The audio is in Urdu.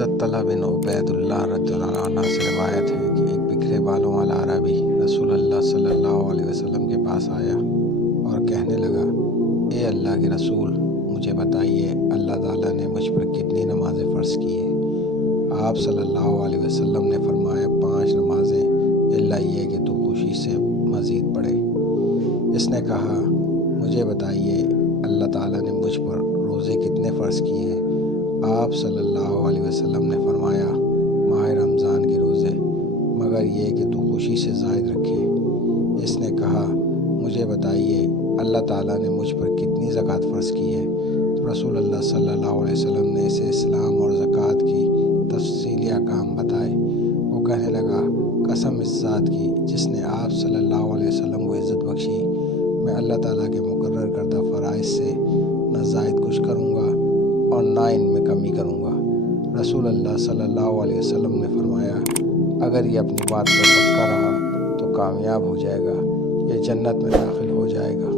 حضرت طلحہ بن عبیداللہ رضی اللہ عنہ سے روایت ہے کہ ایک بکھرے بالوں والا عربی رسول اللہ صلی اللہ علیہ وسلم کے پاس آیا اور کہنے لگا، اے اللہ کے رسول، مجھے بتائیے اللہ تعالیٰ نے مجھ پر کتنی نمازیں فرض کی ہیں؟ آپ صلی اللہ علیہ وسلم نے فرمایا، 5 نمازیں، اللہ یہ کہ تو خوشی سے مزید پڑھے۔ اس نے کہا، مجھے بتائیے اللہ تعالیٰ نے مجھ پر روزے کتنے فرض کیے ہیں؟ آپ صلی اللہ علیہ وسلم نے فرمایا، ماہ رمضان کے روزے، مگر یہ کہ تو خوشی سے زائد رکھے۔ اس نے کہا، مجھے بتائیے اللہ تعالیٰ نے مجھ پر کتنی زکوٰۃ فرض کی ہے؟ تو رسول اللہ صلی اللہ علیہ وسلم نے اسے اسلام اور زکوٰۃ کی تفصیلی احکام بتائے۔ وہ کہنے لگا، قسم اس ذات کی جس نے آپ صلی اللہ علیہ وسلم کو عزت بخشی، میں اللہ تعالیٰ کے مقرر کردہ فرائض سے نہ زائد کچھ کروں گا اور نہ ان میں کمی کروں گا۔ رسول اللہ صلی اللہ علیہ وسلم نے فرمایا، اگر یہ اپنی بات پر پکا رہا تو کامیاب ہو جائے گا، یہ جنت میں داخل ہو جائے گا۔